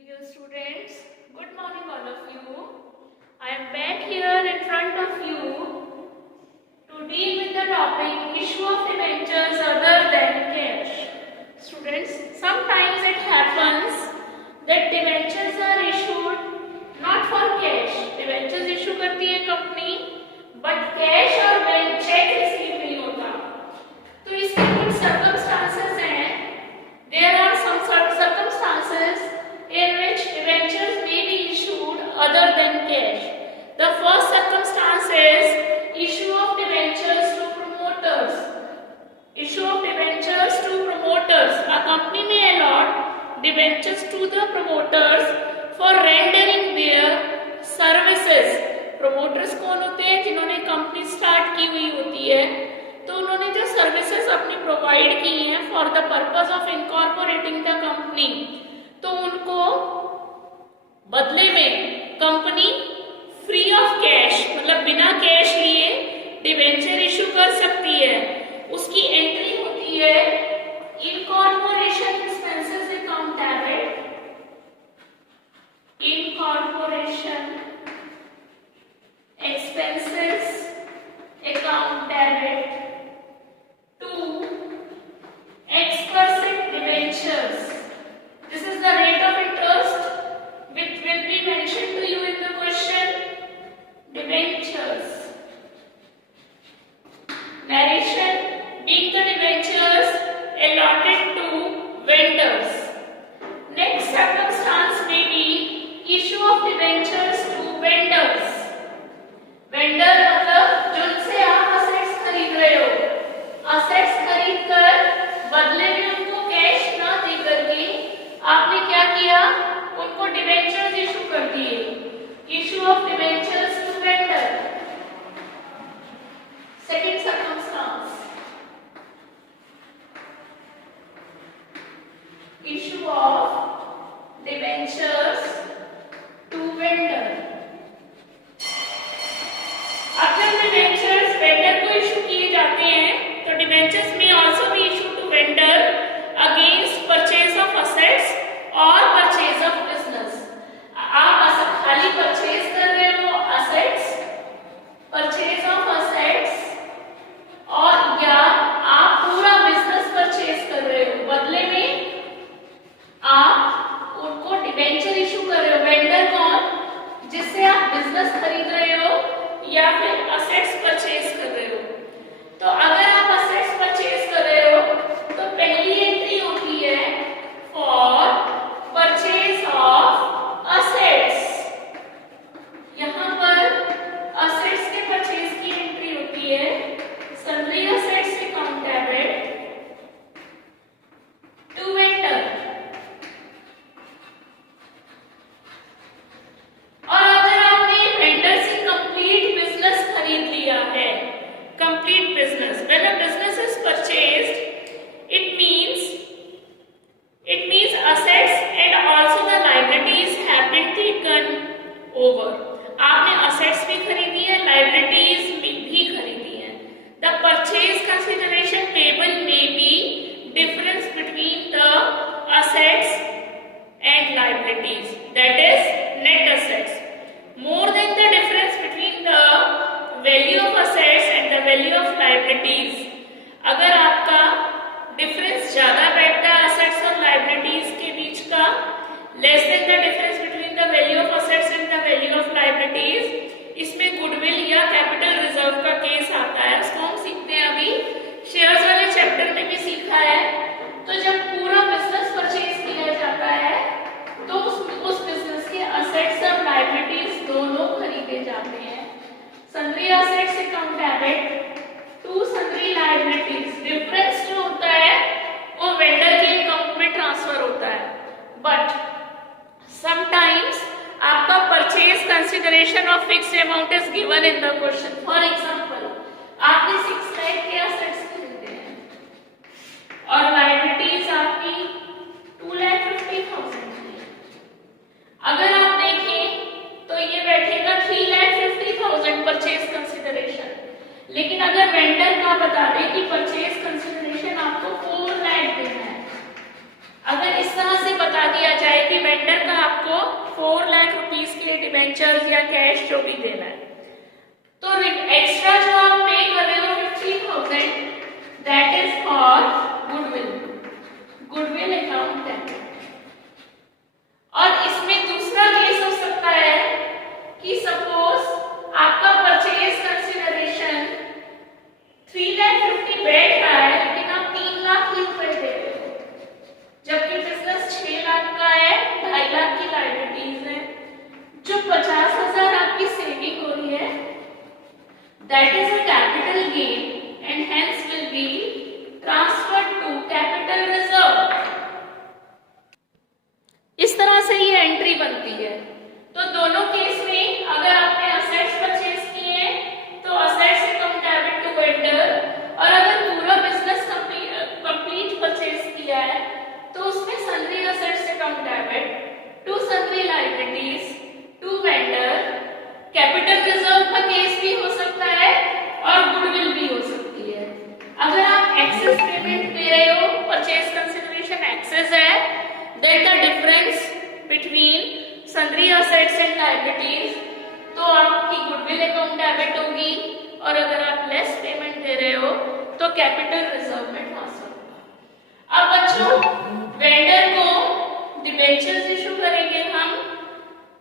Dear students, good morning all of you. I am back here in front of you to deal with the topic issue of debentures other than cash. Students, sometimes it happens that debentures are issued not for cash. Debentures issue करती है company, but cash और bank cheque receive नहीं होता. तो इसके कुछ circumstances हैं. There are some circumstances in which debentures may be issued other than cash. The first circumstance is issue of debentures to promoters. Issue of debentures to promoters. A company may allot debentures to the promoters for rendering their services. Promoters कौन होते हैं? जिन्होंने company start की हुई होती है, तो उन्होंने जो सर्विसेज अपनी प्रोवाइड की हैं for the purpose of incorporating the company, तो उनको बदले में कंपनी फ्री ऑफ कैश मतलब बिना कैश लिए डिबेंचर इशू कर सकती है. उसकी एंट्री होती है incorporation expenses account debit. Incorporation expenses account debit to X% debentures. This is the rate of interest which will be mentioned to you in the question. Debentures. Narration being the debentures allotted to vendors. Next circumstance may be issue of debentures to vendors. Vendor मतलब जिनसे आप assets खरीद रहे हो. Assets खरीदकर बदले में उनको कैश ना देकर के आपने क्या किया? उनको डिबेंचर्स इशू कर दिए. Issue of debentures to vendor. Second circumstance, issue of debentures to vendor. अब जब डिबेंचर्स वेंडर को इशू किए जाते हैं तो debentures may also be issued to vendor against purchase of assets or purchase of business. आप खाली purchase कर रहे हो assets, purchase of assets, और या आप पूरा business purchase कर रहे हो, बदले में आप उनको debenture issue कर रहे हो. vendor कौन? जिससे आप business खरीद रहे हो या फिर assets purchase कर रहे हो. तो अगर आप असेट्स परचेज कर रहे हो तो पहली एंट्री होती है फॉर परचेज ऑफ असेट्स. यहाँ पर असेट्स के परचेज की एंट्री होती है sundry assets account debit to vendor. और अगर आपने वेंडर से कंप्लीट बिजनेस खरीद लिया है, complete business, when a business is purchased, it means assets and also the liabilities have been taken over. आपने assets भी खरीदी है, liabilities भी खरीदी है. The purchase consideration payable may be difference between the assets and liabilities, that is net assets, more than the difference between the value of assets and the value of liabilities. अगर आपका difference ज्यादा बैठता है assets और liabilities के बीच का, less than the difference between the value of assets and the value of liabilities, इसमें goodwill या कैपिटल रिजर्व का केस आता है. उसको हम सीखते हैं अभी, शेयर्स वाले चैप्टर में भी सीखा है. तो जब पूरा बिजनेस परचेज किया जाता है तो उस बिजनेस के assets और liabilities दोनों खरीदे जाते हैं. Sundry assets account debit to sundry liabilities. Difference जो होता है वो वेंडर के अकाउंट में ट्रांसफर होता है, बट समटाइम्स आपका purchase consideration of fixed amount is given in the question. For example आपने 6 लाख के असेट्स खरीदे हैं और लायबिलिटीज आपकी 2,50,000 है. अगर आप देखें तो ये बैठेगा 3,50,000 परचेज कंसिडरेशन. लेकिन अगर वेंडर का बता दे कि परचेज कंसिडरेशन आपको 4 लाख देना है, अगर इस तरह से बता दिया जाए कि वेंडर का डिबेंचर्स या कैश जो भी देना है। तो एक्स्ट्रा जो आप पे कर रहे हो 50,000, that is for goodwill account debit. और इसमें दूसरा केस हो सकता है कि सपोज आपका परचेज कंसिडरेशन 3,50,000 बैठ रहा है, लेकिन आप 3 लाख ही रुपए दे रहे हो, जबकि बिजनेस 6 लाख का है, 2.5 लाख की लायबिलिटीज है। जो 50,000 आपकी सेविंग हो रही है, that is a capital gain and hence will be transferred to capital reserve. इस तरह से ये एंट्री बनती है। तो दोनों केस में अगर आपने असेट्स परचेज किए हैं तो assets account debit to vendor, और अगर पूरा बिजनेस कंप्लीट परचेज किया है तो उसमें sundry assets account debit to sundry liabilities to vendor, capital reserve का केस भी हो सकता है और गुडविल भी हो सकती है। अगर आप एक्सेस पेमेंट दे रहे हो, परचेज कंसिडरेशन एक्सेस है, then the difference between sundry assets and liabilities, तो आपकी गुडविल अकाउंट डेबिट होगी, और अगर आप लेस पेमेंट दे रहे हो तो कैपिटल रिजर्व में ट्रांसफर होगा। अब बच्चों वेंडर को डिबेंचर्स इशू करेंगे हम।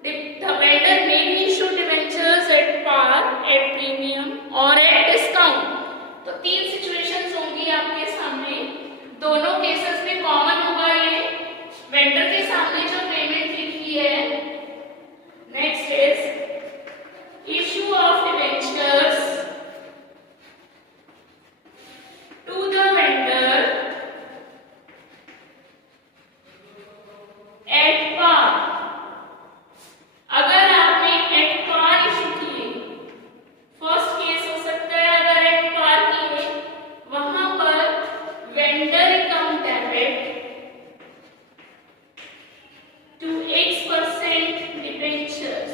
The vendor may be issue debentures at par, at premium or at discount। तो 3 सिचुएशंस होंगी आपके सामने, दोनों केसेस में कॉमन होगा ये वेंडर के सामने जो पेमेंट लिखी है। Next is issue of debentures to the vendor at par. अगर आपने एट पार इशू किए, फर्स्ट केस हो सकता है अगर एट पार किए, वहां पर vendor account debit to X% debentures,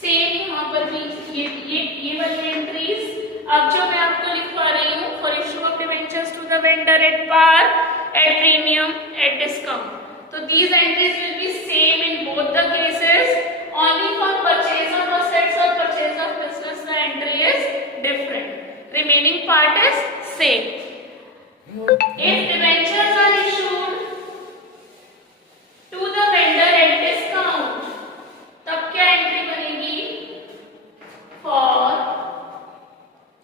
same यहाँ पर भी ये वाली एंट्रीज अब जो मैं आपको लिखवा रही हूँ, for issue of debentures to the vendor at par, at premium, at discount. तो these entries will be same in both the cases, only for purchase of assets और purchase of business the entry is different, remaining part is same. If debentures are issued to the vendor at discount, तब क्या entry बनेगी? For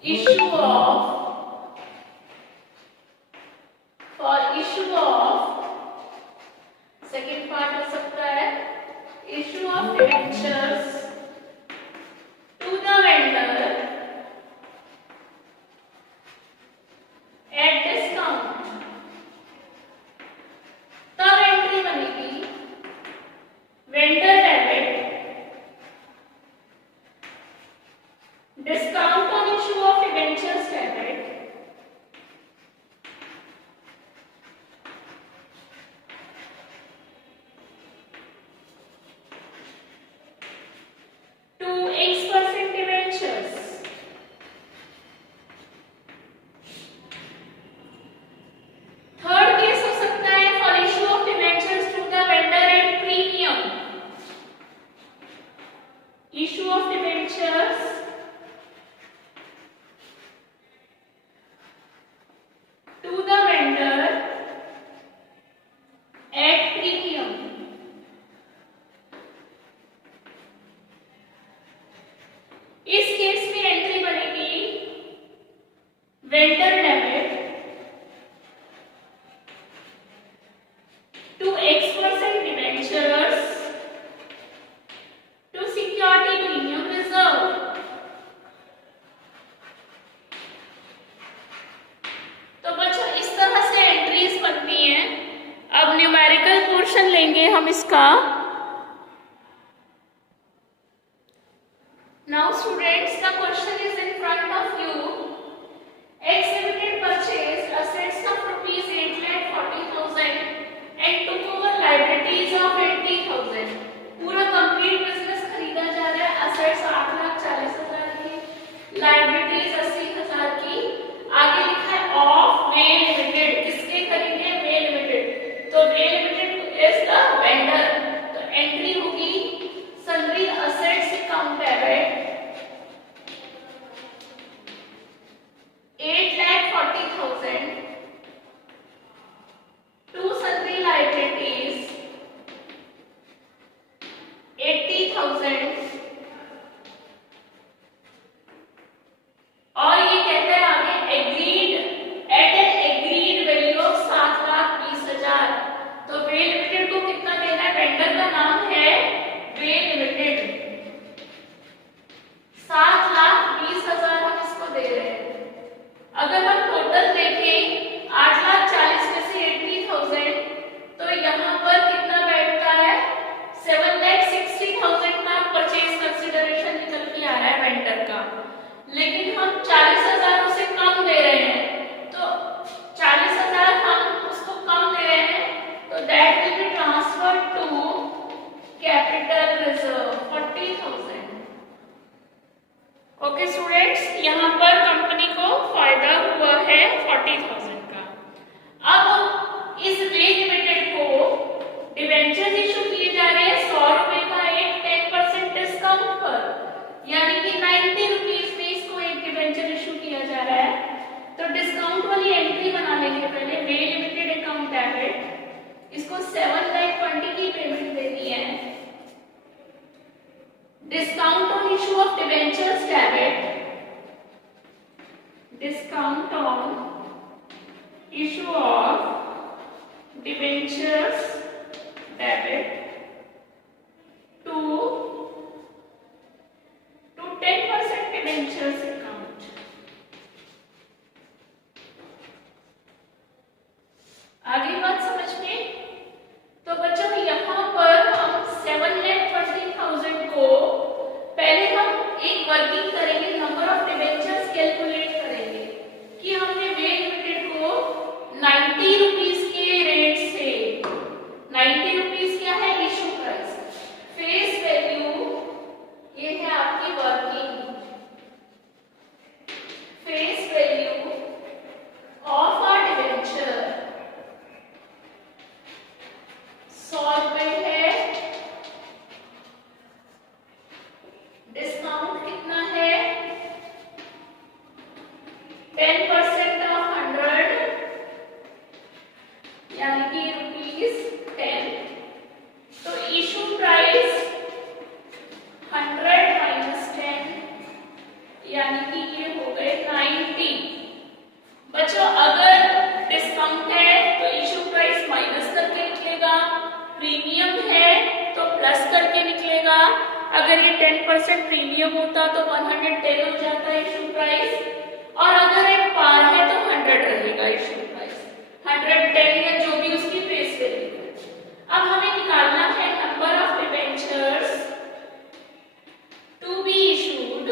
issue of second part हो सकता है issue of debentures to the vendor at discount, तब entry बनेगी vendor debit discount on issue of debentures debit to X% debentures. Third case हो सकता है for issue of debentures to the vendor at premium, issue of debentures to the vendor at premium. इस case में entry बनेगी vendor debit to X% debentures to security premium reserve। तो बच्चों इस तरह से एंट्रीज बनती हैं। अब न्यूमेरिकल पोर्शन लेंगे हम इसका। Now students, the question is in front of you. X Limited purchased assets of ₹8,40,000 and took over liabilities of 80,000। पूरा कंप्लीट बिजनेस खरीदा जा रहा है, असेट्स 8,40,000 की, लायबिलिटीज 80,000 की। आगे लिखा है ऑफ वे लिमिटेड, किसके खरीदे? Way Limited. तो Way Limited is the vendor, तो transfer to capital reserve 40,000। Okay students, यहाँ पर कंपनी को फायदा हुआ है 40,000 का। अब इस वे लिमिटेड को डिबेंचर इशू किए जा रहे हैं 100 रुपए का एक 10% डिस्काउंट पर, यानी कि 90 रुपीज में इसको एक डिबेंचर इशू किया जा रहा है। तो डिस्काउंट वाली एंट्री बना लेंगे पहले, वे लिमिटेड अकाउंट डेबिट, इसको 7,20,000 की पेमेंट देनी है। Discount on issue of debentures debit, discount on issue of debentures debit to 10% debentures account. आगे बात समझ में? तो बच्चों यहाँ पर हम 7,20,000 को पहले हम एक वर्किंग करेंगे, नंबर ऑफ डिबेंचर्स कैलकुलेट करेंगे कि हमने वे लिमिटेड को 90 रुपीज के रेट से, 90 रुपीज क्या है इशू प्राइस, फेस वैल्यू ये है आपकी working, face value of our debenture 100 रुपए है। डिस्काउंट कितना है 10% ऑफ 100, यानी कि ₹10। तो इशू प्राइस 100 माइनस 10, यानी कि ये हो गए 90। बच्चों अगर डिस्काउंट है तो इशू प्राइस माइनस करके निकलेगा, प्रीमियम है तो प्लस करके निकलेगा। अगर ये 10% प्रीमियम होता तो 110 हो जाता है इशू प्राइस, और अगर ये पार है तो 100 रहेगा इशू प्राइस, 110 या जो भी उसकी फेस वैल्यू है। अब हमें निकालना है number of debentures to be issued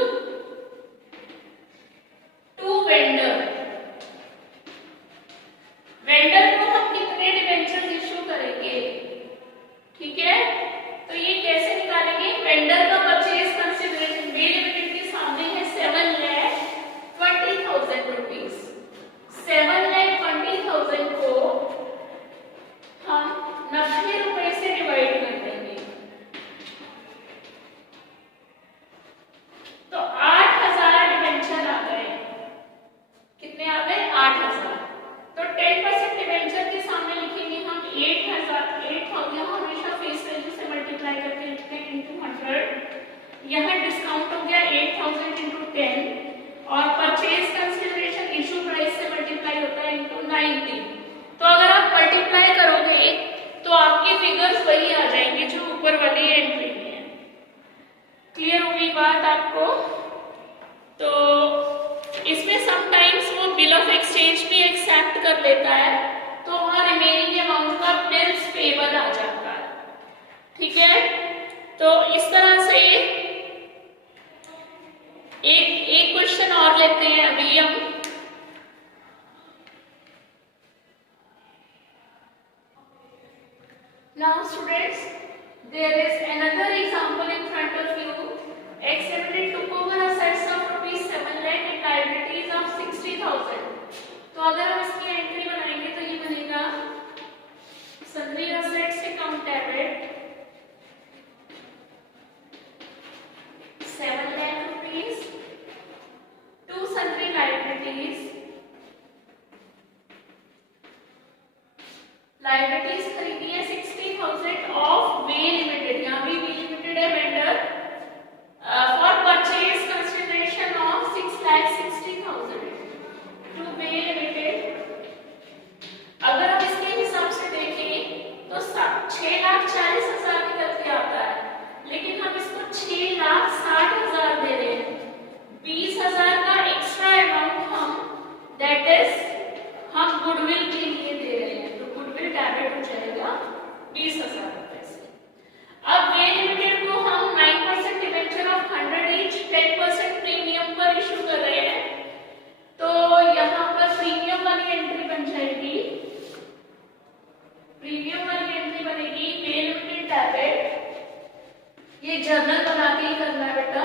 to vendor. Vendor को हम कितने डिबेंचर्स इशू करेंगे, ठीक है? तो ये कैसे निकालेंगे? वेंडर का परचेज कंसिडरेशन वे लिमिटेड के सामने है 7,20,000 रुपीज। 7,20,000 को हम 90 रुपए से डिवाइड कर देंगे, तो 8,000 डिबेंचर आ गए। कितने आ गए? 8,000। तो 10% डिबेंचर के सामने लिखेंगे हम 8,000 हमेशा फेस वैल्यू से मल्टीप्लाई करके लिखते हैं इंटू 100। यहाँ डिस्काउंट हो गया 8,000 इंटू 10, और परचेज कंसिडरेशन इशू प्राइस से मल्टीप्लाई होता है इंटू 90। तो अगर आप मल्टीप्लाई करोगे तो आपके फिगर्स वही आ जाएंगे जो ऊपर वाली एंट्री में है। क्लियर होगी बात आपको? तो इसमें समटाइम्स वो बिल ऑफ एक्सचेंज भी एक्सेप्ट कर लेता है, तो वहां रिमेनिंग अमाउंट का बिल्स पेबल आ जाता है, ठीक है? तो इस तरह से एक क्वेश्चन और लेते हैं अभी हम। Now students, there is another example in front of you. X Limited took over assets of ₹7 lakh and liabilities of 60,000। तो अगर हम इसकी एंट्री बनाएंगे तो ये बनेगा sundry assets account debit 7 lakh rupees to sundry liabilities। liabilities खरीदी है 60,000 ऑफ वे लिमिटेड, यहाँ भी वे लिमिटेड है vendor, for purchase consideration of 6,60,000 to way limited. अगर हम इसके हिसाब से देखें तो 6,40,000 निकल के आता है, लेकिन हम इसको 6,60,000 दे रहे हैं। 20,000 का एक्स्ट्रा अमाउंट हम दैट इज हम गुडविल के लिए दे रहे हैं, तो गुडविल डेबिट हो जाएगा 20,000 रुपए से। अब वे लिमिटेड को हम हैबिट, ये जर्नल बना के ही करना है बेटा।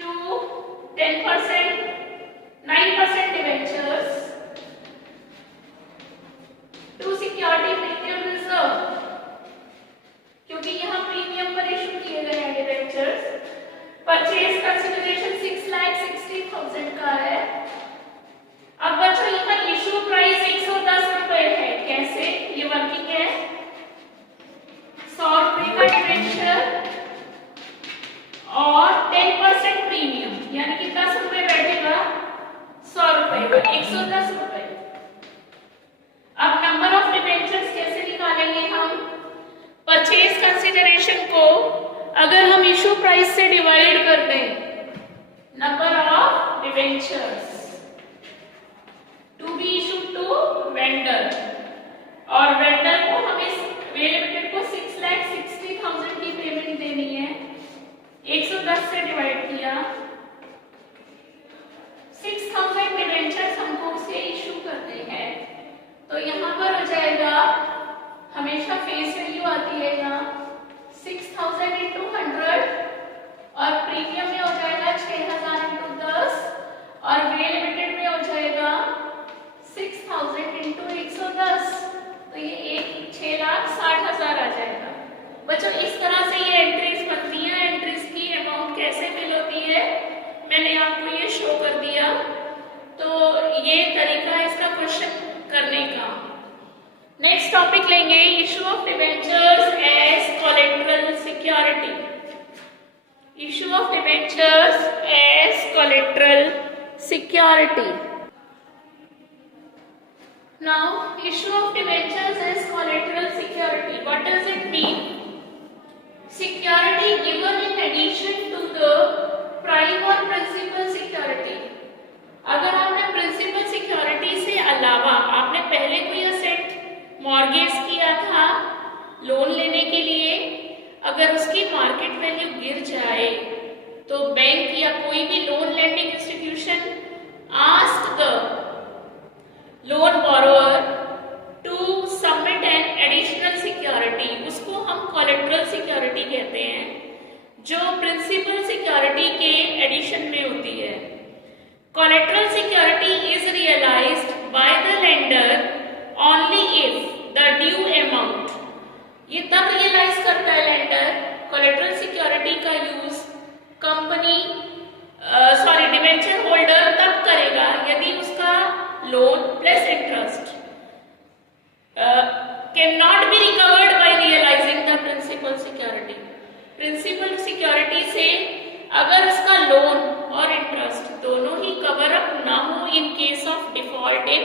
2 10% 9% डिवेंचर्स, 2 सिक्योरिटी प्रीमियम रिजर्व, क्योंकि यहाँ प्रीमियम पर इशू किए गए हैं डिवेंचर्स। परचेज कंसिडरेशन 6,60,000 का है। अब बच्चों यहाँ इशू प्राइस 110 रुपए है। कैसे ये वर्किंग है? 100 रुपए का डिवेंचर और 10% प्रीमियम, यानी कि 10 रुपए बैठेगा 100 रुपए का, 110 रुपए। अब नंबर ऑफ डिवेंचर्स कैसे निकालेंगे हम? परचेज कंसिडरेशन को अगर हम इशू प्राइस से डिवाइड कर दें number of debentures to be issue to vendor, और वेंडर को हमें वे लिमिटेड को 6,60,000 की पेमेंट देनी है। 110 से डिवाइड किया, 6,000 डिवेंचर्स हमको उसे इशू करते हैं। तो यहाँ पर हो जाएगा, हमेशा फेस वैल्यू आती है यहाँ 6,000 इंटू 100 और प्रीमियम में हो जाएगा 6,000 इंटू 10 और वे लिमिटेड में हो जाएगा 6,000 इंटू 110। तो ये 6,60,000 आ जाएगा। बच्चों इस तरह से ये एंट्रीज बनती हैं। एंट्रीज की अमाउंट कैसे फिल होती है मैंने आपको ये शो कर दिया। तो ये तरीका है इसका क्वेश्चन करने का। नेक्स्ट टॉपिक लेंगे issue of debentures as collateral security. Issue of debentures as collateral security. Now, issue of debentures as collateral security. What does it mean? Security given in addition to the prime or principal security. अगर आपने principal security से अलावा आपने पहले कोई asset mortgage किया था loan लेने के लिए, अगर उसकी मार्केट वैल्यू गिर जाए तो बैंक या कोई भी loan lending institution ask the loan borrower to submit an additional security, उसको हम कोलेटरल सिक्योरिटी कहते हैं, जो प्रिंसिपल सिक्योरिटी के एडिशन में होती है। Collateral security is realized by the lender only if the due amount, ये तब रियलाइज करता है लेंडर कोलेटरल सिक्योरिटी का यूज कंपनी डिबेंचर होल्डर तब करेगा यदि उसका loan plus interest can not be recovered by realizing the principal security. Principal security से अगर उसका लोन और इंटरेस्ट दोनों ही कवर अप ना हो in case of default in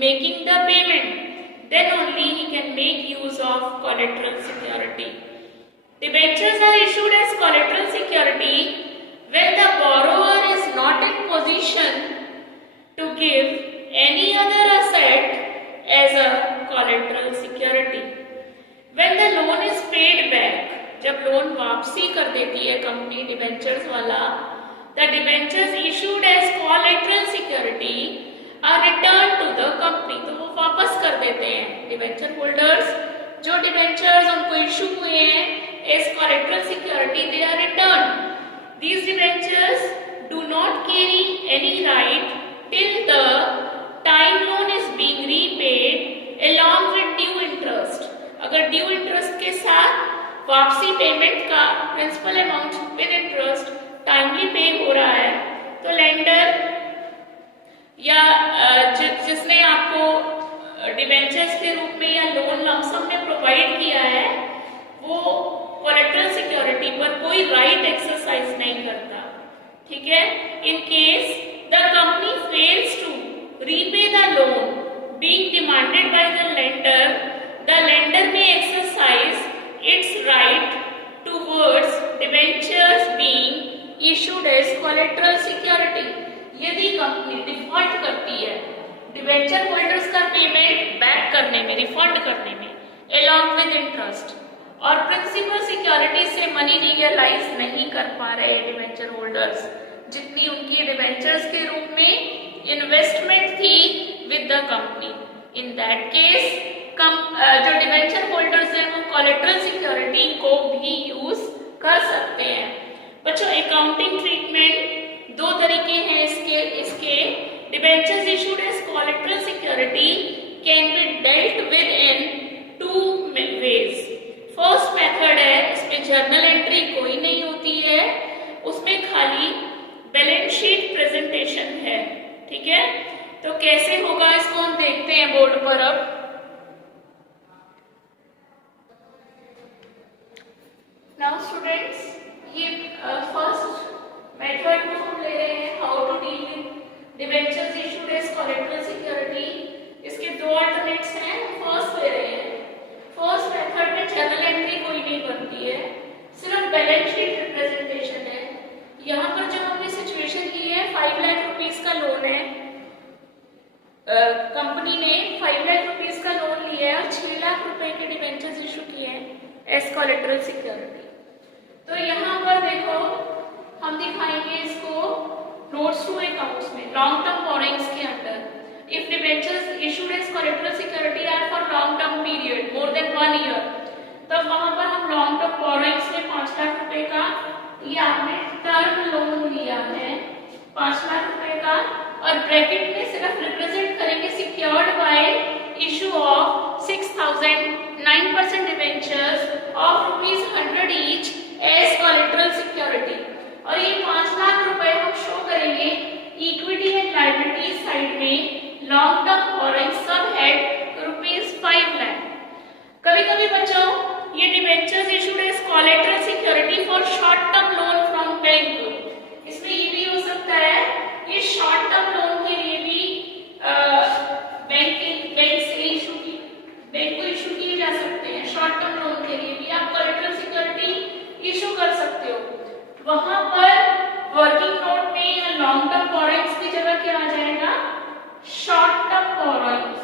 making the payment, then only he can make use of collateral security. Debentures are issued as collateral security when the borrower is not in position to give any other asset as a collateral security. When the loan is paid back, जब loan वापसी कर देती है company debentures वाला, the debentures issued as collateral security are returned to the company, तो वो वापस कर देते हैं डिबेंचर होल्डर्स जो डिबेंचर्स उनको इशू हुए हैं as collateral security, they are returned. These debentures do not carry any right till the time loan is being repaid along with due interest. अगर ड्यू इंटरेस्ट के साथ वापसी पेमेंट का principal amount with interest timely pay हो रहा है तो lender या जिसने आपको डिबेंचर्स के रूप में या लोन लमसम में प्रोवाइड किया है वो कोलेटरल सिक्योरिटी पर कोई राइट एक्सरसाइज नहीं करता। ठीक है, in case the company fails to repay the loan being demanded by the lender में exercise its right towards debentures being issued as collateral security. यदि कंपनी डिफॉल्ट करती है डिबेंचर होल्डर्स का पेमेंट बैक करने में, रिफंड करने में along with interest, और प्रिंसिपल सिक्योरिटी से मनी रियलाइज नहीं कर पा रहे डिबेंचर होल्डर्स जितनी उनकी डिबेंचर्स के रूप में इन्वेस्टमेंट थी with the company, in that case जो डिबेंचर होल्डर्स कोलेटरल सिक्योरिटी को भी यूज कर सकते हैं। बच्चों अकाउंटिंग ट्रीटमेंट दो तरीके हैं इसके debentures issued as collateral security can be dealt with in two ways. First method है, इसमें जर्नल एंट्री कोई नहीं होती है, उसमें खाली बैलेंस शीट प्रेजेंटेशन है। ठीक है, तो कैसे होगा इसको हम देखते हैं बोर्ड पर। अब नाउ स्टूडेंट्स, ये फर्स्ट मेथड को हम ले रहे हैं, how to deal with debentures issued as collateral security. इसके दो अल्टरनेट्स हैं, फर्स्ट ले रहे हैं। फर्स्ट मेथड में जर्नल एंट्री कोई नहीं बनती है, सिर्फ बैलेंस शीट रिप्रेजेंटेशन है। यहाँ पर जो हमने सिचुएशन ली है, 5 लाख रुपीस का लोन है, कंपनी ने 5 लाख रुपीस का लोन लिया है और 6 लाख रुपए के डिबेंचर्स इशू किए हैं एज कोलेटरल सिक्योरिटी। तो यहाँ पर देखो हम दिखाएंगे इसको नोट्स टू अकाउंट्स में लॉन्ग टर्म बोरोइंग्स के अंदर। If debentures issued as collateral security are for long term period more than 1 year, तब वहां पर हम लॉन्ग टर्म बोरोइंग्स में 5 लाख रुपए का, ये आपने टर्म लोन लिया है 5 लाख रुपए का, और ब्रैकेट में सिर्फ रिप्रेजेंट करेंगे secured by issue of 6,009% debentures of ₹100 each as collateral security. और ये 5 लाख रुपए हम शो करेंगे इक्विटी एंड लायबिलिटीज साइड में, long term borrowing sub head ₹5 lakh. कभी कभी बच्चों ये debentures issued as collateral security for short term loan from bank, इसमें ये भी हो सकता है ये शॉर्ट टर्म लोन के लिए भी बैंक को इशू किए जा सकते हैं। शॉर्ट टर्म लोन के लिए भी आप कोलेटरल सिक्योरिटी इशू कर सकते हो। वहां पर वर्किंग नोट में या लॉन्ग टर्म बोरोइंग्स की जगह क्या आ जाएगा, short term borrowings,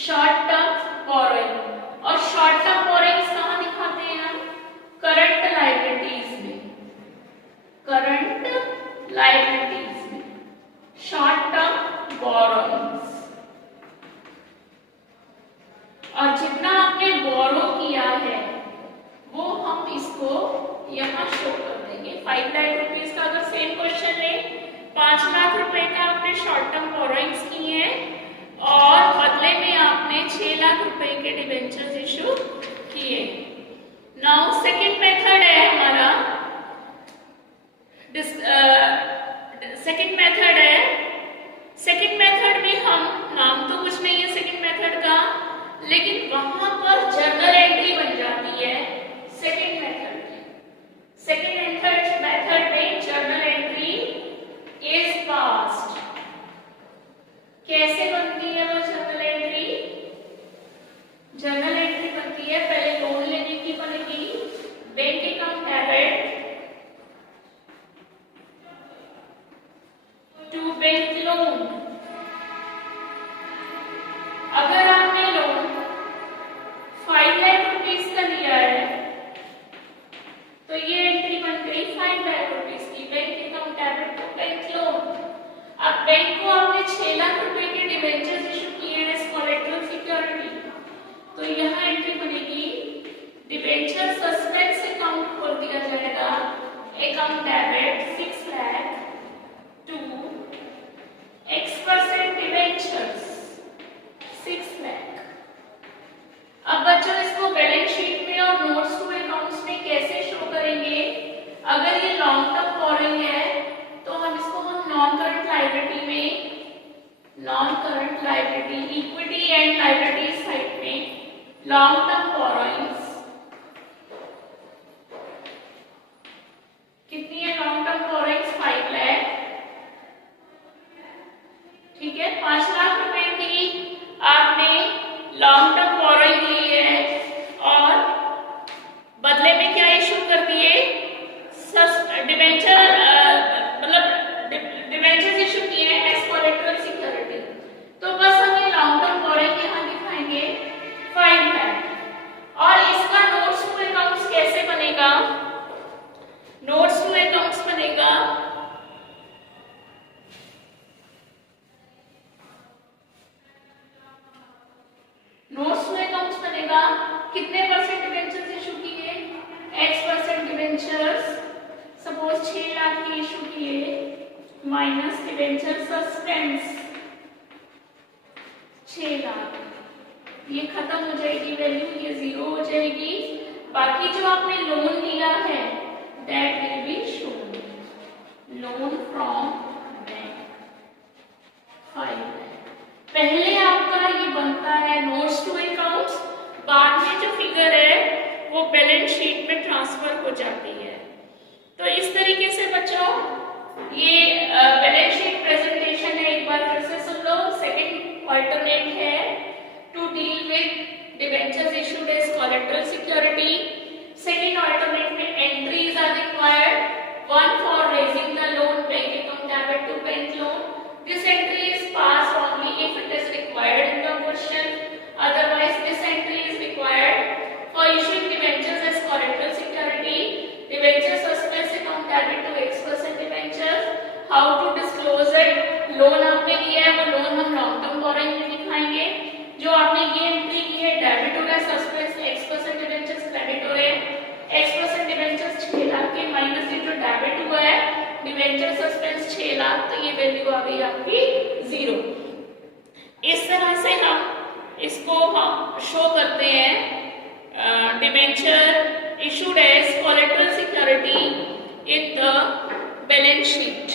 short term borrowing. और शॉर्ट टर्म बोरोइंग्स कहां दिखाते हैं हम, करंट लायबिलिटीज में, करंट लायबिलिटीज में शॉर्ट टर्म बोरोइंग्स। और जितना आपने बोरो किया है वो हम इसको यहाँ शो कर देंगे। 5 लाख रुपीस का अगर सेम क्वेश्चन ले, 5 लाख रुपए का आपने शॉर्ट टर्म बोरोइंग्स किए हैं और बदले में आपने 6 लाख रुपए के डिबेंचर्स इशू किए। नाउ सेकंड मेथड है हमारा, सेकंड मेथड है। सेकंड मेथड में हम, नाम तो कुछ नहीं है सेकंड मेथड का, लेकिन वहां पर जर्नल एंट्री बन जाती है सेकंड मेथड में। सेकंड मेथड में जर्नल एंट्री इज पास्ड। कैसे बनती है वो जर्नल एंट्री? जर्नल एंट्री बनती है, पहले लोन लेने की बनेगी, bank account debit to bank loan. अगर आपने लोन 5 लाख रुपीस का लिया है तो ये एंट्री बन गई 5 लाख रुपीस की, bank account debit to bank loan. अब बैंक को आपने 6 लाख रुपए के डिबेंचर्स इशू किए एज कोलेटरल सिक्योरिटी, तो यहाँ एंट्री बनेगी डिबेंचर सस्पेंस अकाउंट खोल दिया जाएगा, account debit 6 lakh to X% debentures 6 lakh. अब बच्चों इसको बैलेंस शीट में और नोट्स टू अकाउंट्स में कैसे शो करेंगे? अगर ये लॉन्ग टर्म बोरोइंग है तो हम इसको नॉन करंट लायबिलिटी में, non current liability equity and liability side में लॉन्ग टर्म बोरोइंग्स कितनी है? Long term borrowings 5 lakh. ठीक है, 5 लाख रुपए की आपने लॉन्ग टर्म बोरोइंग ली है और बदले में क्या इशू कर दिए? डिबेंचर, मतलब डिबेंचर्स इशू किए हैं एज कोलेटरल सिक्योरिटी। तो बस हम ये लॉन्ग टर्म बोरोइंग यहाँ दिखाएंगे 5 लाख। बनेगा, कितने परसेंट डिबेंचर्स इशू किए, x% डिबेंचर्स, सपोज 6 लाख के इशू किए, माइनस डिबेंचर सस्पेंस 6 लाख, ये खत्म हो जाएगी वैल्यू, ये 0 हो जाएगी। बाकी जो आपने लोन लिया है that will be shown, loan from bank 5 lakh. पहले आपका ये बनता है नोट्स टू अकाउंट्स, बाद में जो फिगर है वो बैलेंस शीट में ट्रांसफर हो जाती है। तो इस तरीके से बच्चों ये बैलेंस शीट प्रेजेंटेशन है, एक बार फिर से सुन लो। सेकंड अल्टरनेट है to deal with debentures issued as collateral security. Second alternate में entries are required. One for raising the loan, bank account debit to bank loan. This entry is passed only if it is required in the question. Otherwise, this entry is required for issuing debentures as collateral security. Debenture suspense account debit to X% debentures. How to disclose it? Loan आपने लिया है वो loan हम long term borrowing में दिखाएंगे। जो आपने ये एंट्री की है डेबिट हो रहा है, सस्पेंस X% डिबेंचर्स क्रेडिट हो रहे हैं, X% डिबेंचर्स 6 लाख के माइनस ये जो डेबिट हुआ है डिबेंचर सस्पेंस 6 लाख, तो ये वैल्यू आ गई आपकी 0। इस तरह से हम इसको हम शो करते हैं debenture issued as collateral security in the balance sheet.